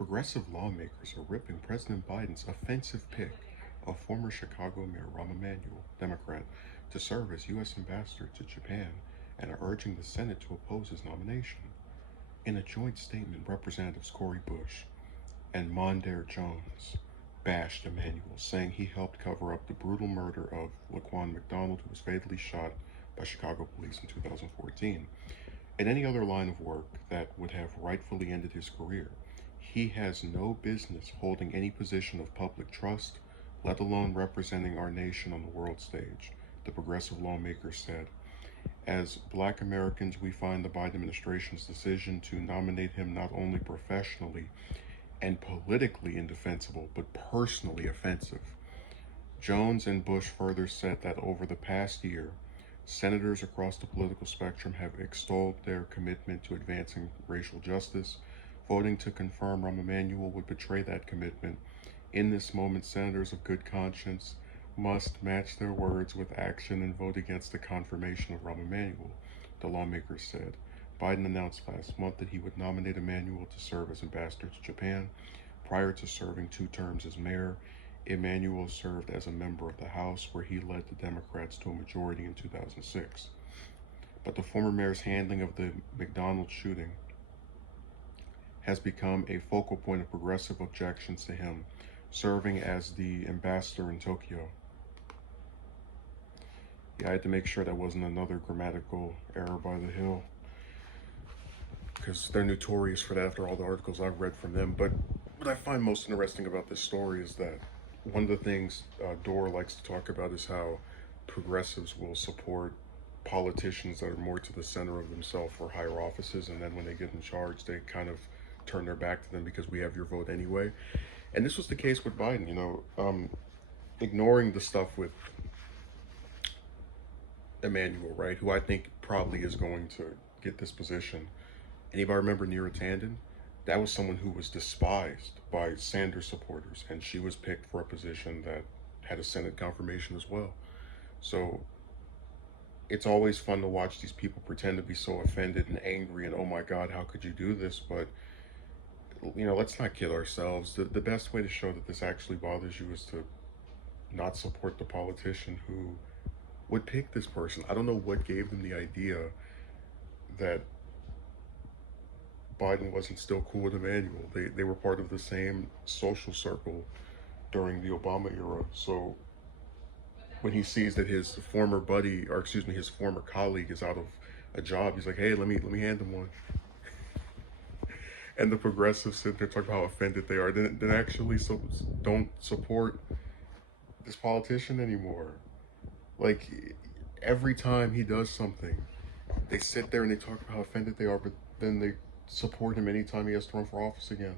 Progressive lawmakers are ripping President Biden's offensive pick of former Chicago Mayor Rahm Emanuel, Democrat, to serve as U.S. ambassador to Japan and are urging the Senate to oppose his nomination. In a joint statement, Representatives Cori Bush and Mondaire Jones bashed Emanuel, saying he helped cover up the brutal murder of Laquan McDonald, who was fatally shot by Chicago police in 2014. In any other line of work that would have rightfully ended his career, he has no business holding any position of public trust, let alone representing our nation on the world stage, the progressive lawmaker said. As Black Americans, we find the Biden administration's decision to nominate him not only professionally and politically indefensible, but personally offensive. Jones and Bush further said that over the past year, senators across the political spectrum have extolled their commitment to advancing racial justice. Voting to confirm Rahm Emanuel would betray that commitment. In this moment, senators of good conscience must match their words with action and vote against the confirmation of Rahm Emanuel, the lawmakers said. Biden announced last month that he would nominate Emanuel to serve as ambassador to Japan. Prior to serving 2 terms as mayor, Emanuel served as a member of the House, where he led the Democrats to a majority in 2006. But the former mayor's handling of the McDonald shooting has become a focal point of progressive objections to him serving as the ambassador in Tokyo. Yeah, I had to make sure that wasn't another grammatical error by the Hill, because they're notorious for that after all the articles I've read from them. But what I find most interesting about this story is that one of the things Dore likes to talk about is how progressives will support politicians that are more to the center of themselves for higher offices, and then when they get in charge, they kind of turn their back to them because we have your vote anyway. And this was the case with Biden, ignoring the stuff with Emanuel, right, who I think probably is going to get this position. Anybody remember Neera Tanden? That was someone who was despised by Sanders supporters, and she was picked for a position that had a Senate confirmation as well. So it's always fun to watch these people pretend to be so offended and angry and, oh my God, how could you do this? But, let's not kid ourselves. The best way to show that this actually bothers you is to not support the politician who would pick this person. I don't know what gave them the idea that Biden wasn't still cool with Emanuel. They were part of the same social circle during the Obama era. So when he sees that his former buddy, or excuse me, his former colleague is out of a job, he's like, hey, let me hand him one. And the progressives sit there talking about how offended they are, then actually don't support this politician anymore. Like, every time he does something, they sit there and they talk about how offended they are, but then they support him anytime he has to run for office again.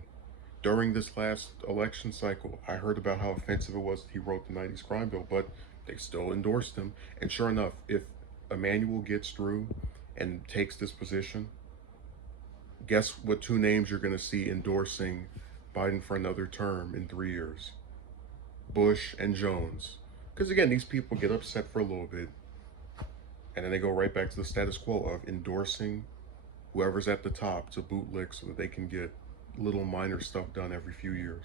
During this last election cycle, I heard about how offensive it was that he wrote the 90s crime bill, but they still endorsed him. And sure enough, if Emanuel gets through and takes this position, guess what 2 names you're going to see endorsing Biden for another term in 3 years? Bush and Jones. Because again, these people get upset for a little bit, and then they go right back to the status quo of endorsing whoever's at the top to bootlick so that they can get little minor stuff done every few years.